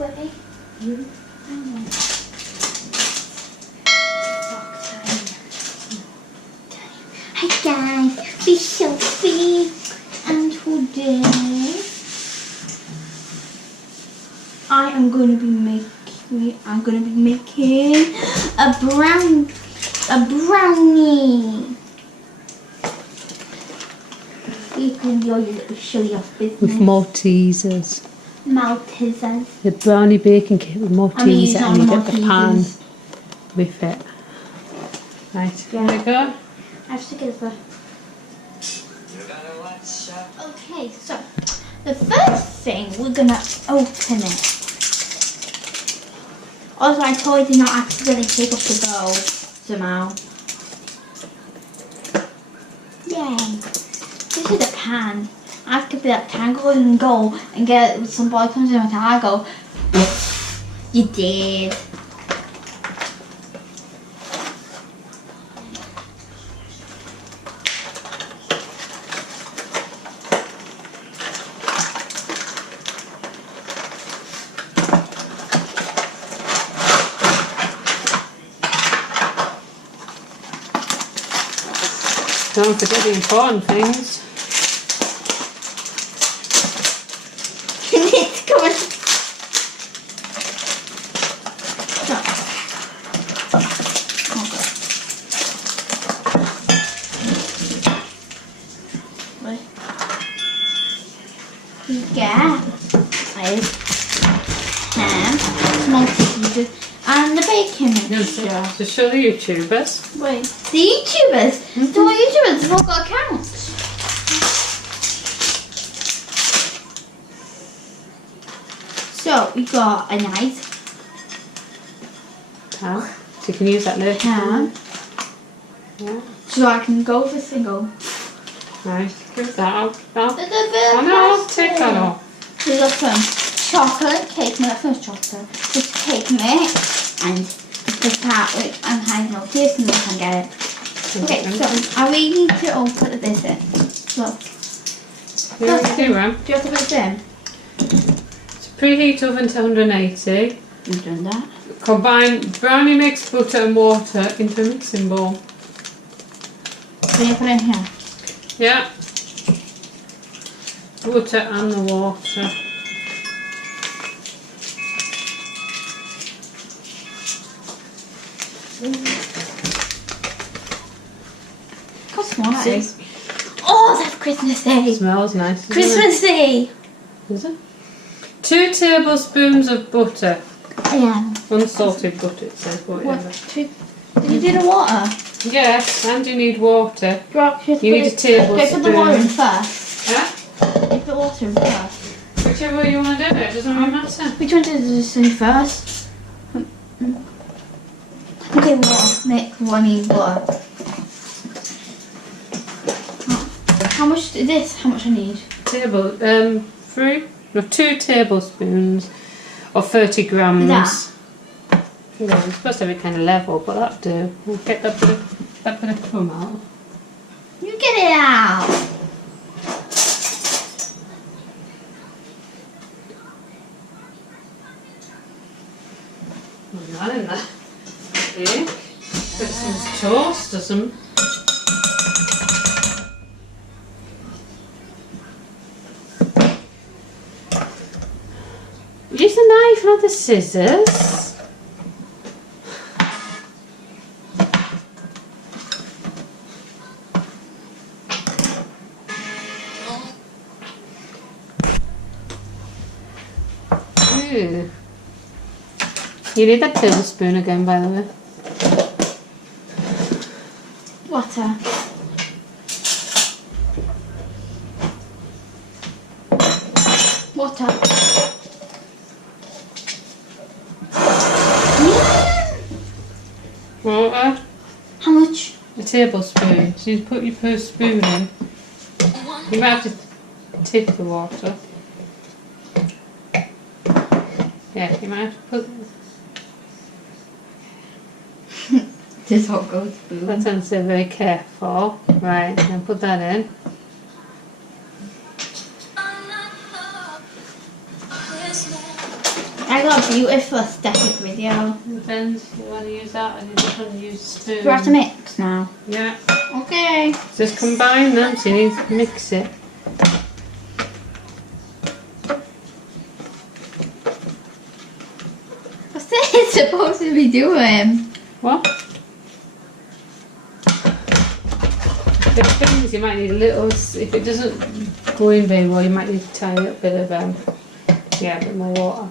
away. Hi guys, it's Sophie, and today I am going to be making a brownie. You can do your little show your business. With Maltesers. Maltesers. The brownie baking kit with Malteser, and you get the pan with it. Right, Yeah. here we go. I have to get the... Okay, so the first thing we're gonna open it. Also, I totally did not accidentally take off the bowl somehow. Yay! This is a pan. I have to be that tangle and go and get it with some boy comes in and I go. You did. Don't forget the important things. It's coming. You get ham, small pieces, and the bacon mixture. To show the YouTubers. Wait, the YouTubers? So what YouTubers have all got accounts? So we got a knife. Ham. So you can use that later. Ham. Yeah. So I can go for single. Right, give that out. I'll take that off. We got some chocolate cake mix. That's not chocolate. Just cake mix and the cat which I'm hiding up here so no one can get it. Okay, so I really need to put this in. Look. You want to do one? Do you have to put it in? Preheat oven to 180. You've done that. Combine brownie mix, butter and water into a mixing bowl. So you put it in here. Yeah. Butter and the water. How small that is. Oh, that's Christmassy. Smells nice. Christmassy. Is it? 2 tablespoons of butter. Yeah. Unsalted butter, it says, whatever. Did you do the water? Yes, and you need water. You need a tablespoon. Okay, put the water in first. Yeah? You put water in first. Whichever way you want to do it, doesn't really matter. Which one did you say first? Okay, water. Make running water. How much is this? How much I need? 2 tablespoons of 30 grams. That? Yeah, it's supposed to be kind of level, but that'll do. We'll get that bit of crumb out. You get it out. Not in that. Okay. Put some toast or some. Use the knife, not the scissors. Ooh. You need that tablespoon again, by the way. Water. Water. Water. How much? A tablespoon. So you put your first spoon in. You might have to tip the water. Yeah, you might have to put. This hot goes spoon. That sounds so very careful. Right, then put that in. I got a beautiful aesthetic video. Depends if you want to use that and you just want to use a spoon. Do we have to mix now? Yeah. Okay. Just combine them, so you need to mix it. What's this supposed to be doing? What? The things you might need a little, if it doesn't go in very well, you might need to tie a little bit of a bit more water.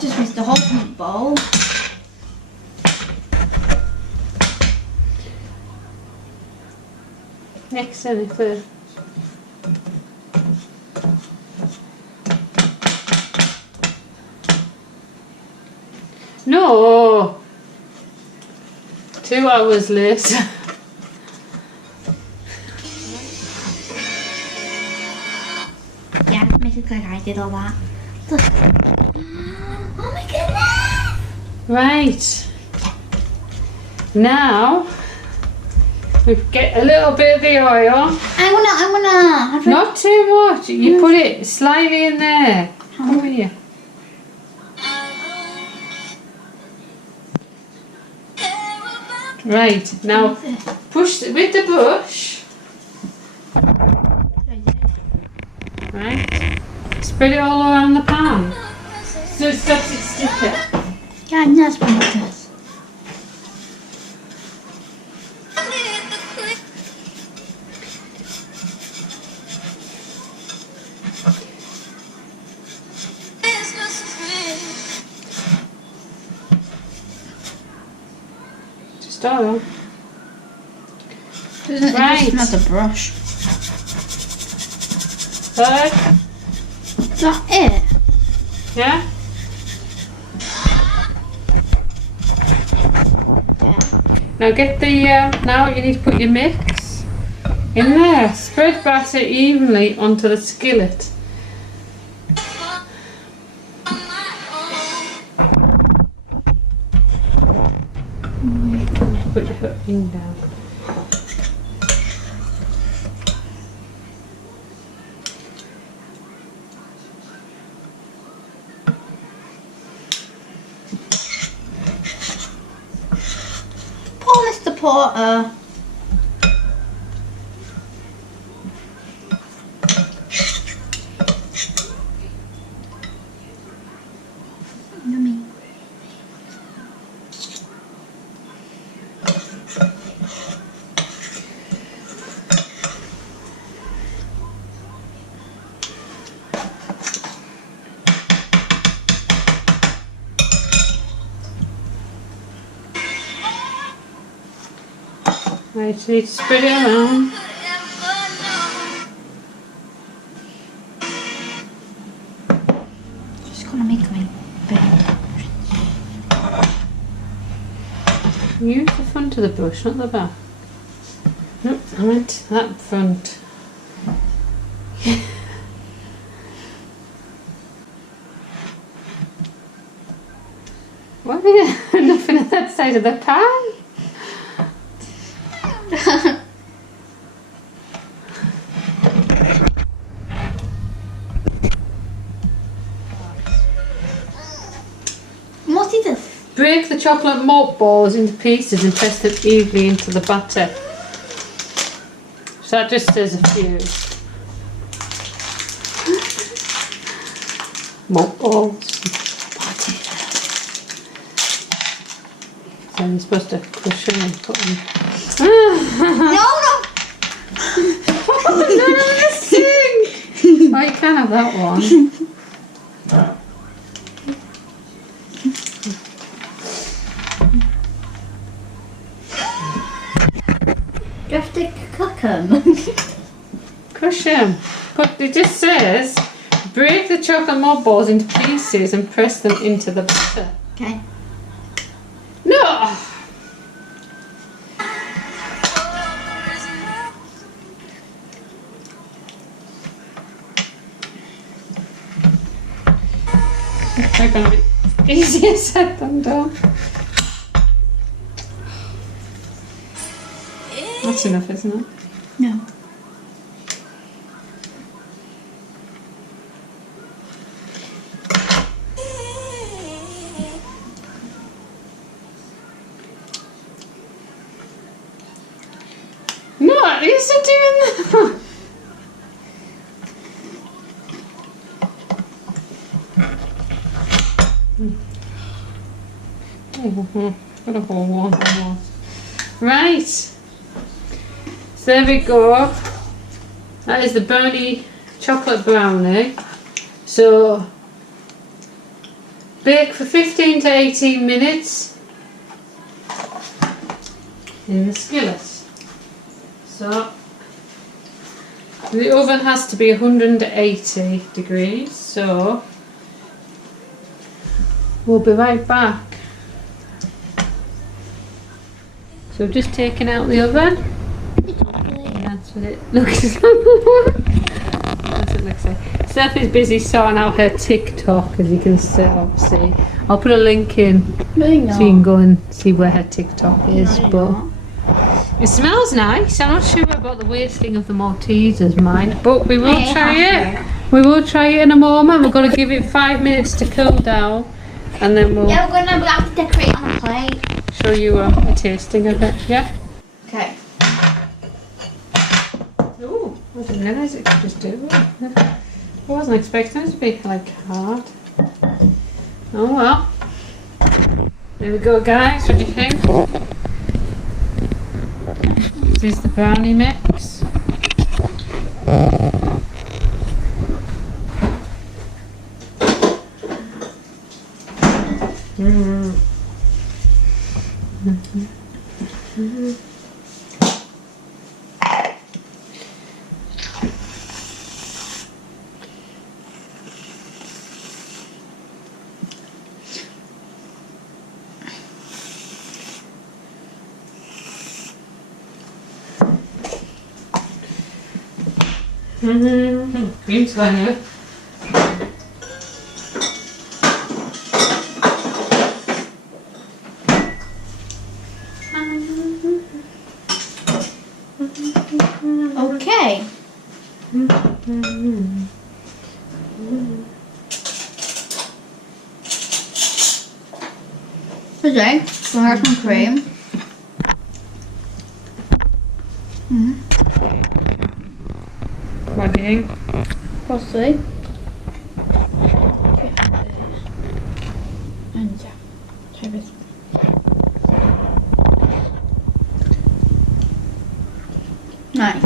Just missed the whole bowl. Next in it. No! 2 hours later. Yeah, make it look like I did all that. Look. Oh my goodness! Right. Now we get a little bit of the oil. I wanna. Not too much. You put it slightly in there. Come here. Right. Now push with the brush. Right. Spread it all around the pan. So it stops it sticking. Yeah, that's what it does. Just oil. Doesn't it Right. just smell the brush? Third. Is that it? Yeah. Now get the, now you need to put your mix in there. Spread batter evenly onto the skillet. Put your thing down. Poor Mr. Porter. Yummy. Right, so you need to spread it around. Just gonna make my bed. Use the front of the brush, not the back. Nope, I meant that front. Why have you got nothing on that side of the pan? What is this? Break the chocolate malt balls into pieces and press them evenly into the batter. So that just says a few. Malt balls. So you're supposed to crush them and put them. No, no! Oh, no, the sink! Oh, you can have that one. Do you have to cook them? Crush them. But it just says, break the chocolate malt balls into pieces and press them into the batter. Okay. No! They're going to be easier said than done. That's enough, isn't it? No. No, you're still doing that. Got a whole one almost. Right. So there we go. That is the brownie, chocolate brownie. So bake for 15 to 18 minutes in the skillet. So the oven has to be 180 degrees. So we'll be right back. So I've just taken out the oven. And that's what it looks like. That's what it looks like. Sophie's busy sorting out her TikTok, as you can see. I'll put a link in so you can go and see where her TikTok is. But it smells nice. I'm not sure about the wasting of the Maltesers, mine, but we will try it. We will try it in a moment. We're going to give it 5 minutes to cool down, and then we'll. Yeah, we're gonna have to decorate on a plate. Show you a tasting of it. Yeah. Okay. Oh, I didn't realise it could just do it. I wasn't expecting it to be like hard. Oh well. There we go, guys. What do you think? This is the brownie mix. Cream's going out. Okay. Okay, so I have some cream. What do you think? Possibly. And yeah, try this. Nice.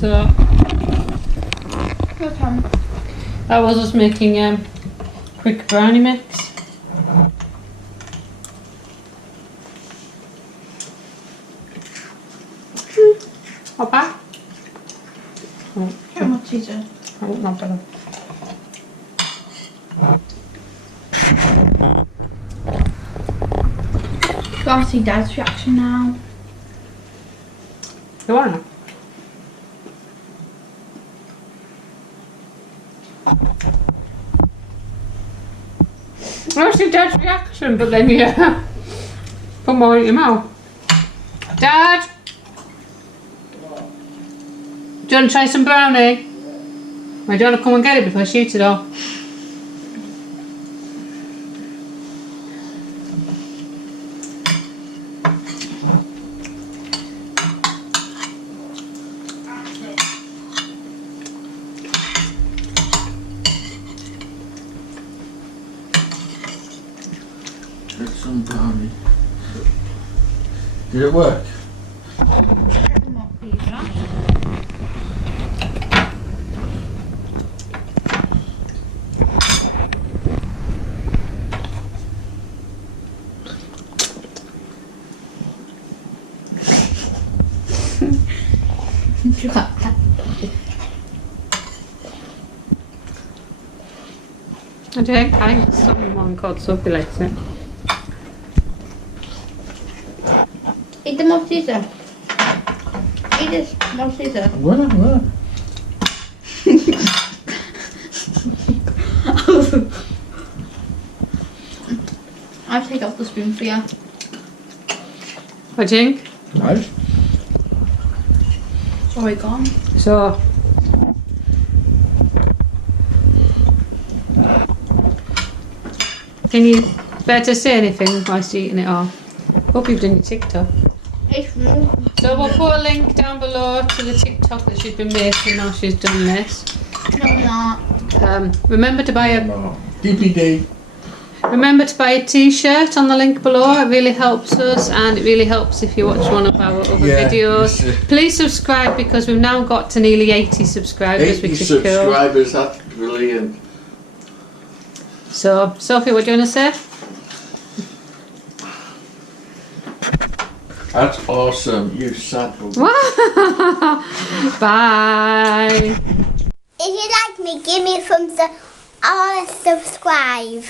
So I was just making quick brownie mix. Not bad. How much is it? Oh, not bad. Gotta see Dad's reaction now. You want it? I want to see Dad's reaction, but then yeah, put more in your mouth. Dad! Do you want to try some brownie? Or do you want to come and get it before I shoot it off? Take some brownie. Did it work? I think someone called Sophie likes it. Eat the Malteser. Eat this Malteser. Where? I'll take out the spoon for you. What do you think? Nice. Sorry, gone. So, can you better say anything whilst you're eating it all? Hope you've done your TikTok. It's really So we'll put a link down below to the TikTok that she's been making now she's done this. no, not. Remember to buy a No. DPD. Remember to buy a t-shirt on the link below. It really helps us, and it really helps if you watch one of our other videos. Please subscribe because we've now got to nearly 80 subscribers, 80 which is cool. subscribers, that's brilliant. So, Sophie, what do you want to say? That's awesome. You sad bugger. Bye. If you like me, give me a thumbs up or subscribe.